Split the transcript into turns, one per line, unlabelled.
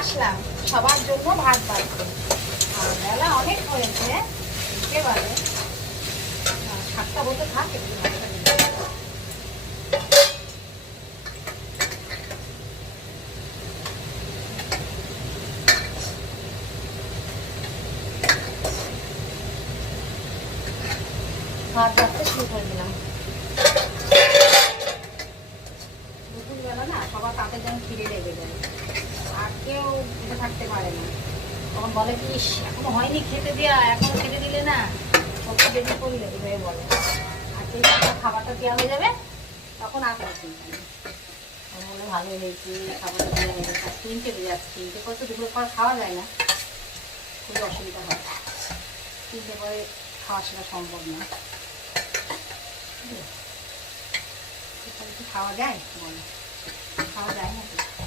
আসলাম। সবার জন্য ভাত বাড়তে আর বেলা অনেক হয়েছে, একেবারে। সাতটা বলতে থাক ভাত বাড়তে শুরু করে দিলাম। দুপুরবেলা না সবার তাতে যেন খিদে লেগে যায়। খেতে থাকতে পারে না। তখন বলে কি "ইস, এখনও হয়নি খেতে দেওয়া এখনও খেতে দিলে না। সবটা বেশি করলে এভাবে বলে। আর সেই খাবারটা দেওয়া হয়ে যাবে তখন আর কোনো চিন্তা নেই। বলে ভালো হয়েছে খাবারটা দেওয়া হয়ে গেছে। আর তিনটে যাচ্ছে তিনটে পরে তো দুপুরে খাওয়া খাওয়া যায় না। খুবই অসুবিধা হয়। তিনটে পরে খাওয়া সেটা সম্ভব না। খাওয়া যায়? বলো। খাওয়া যায় না?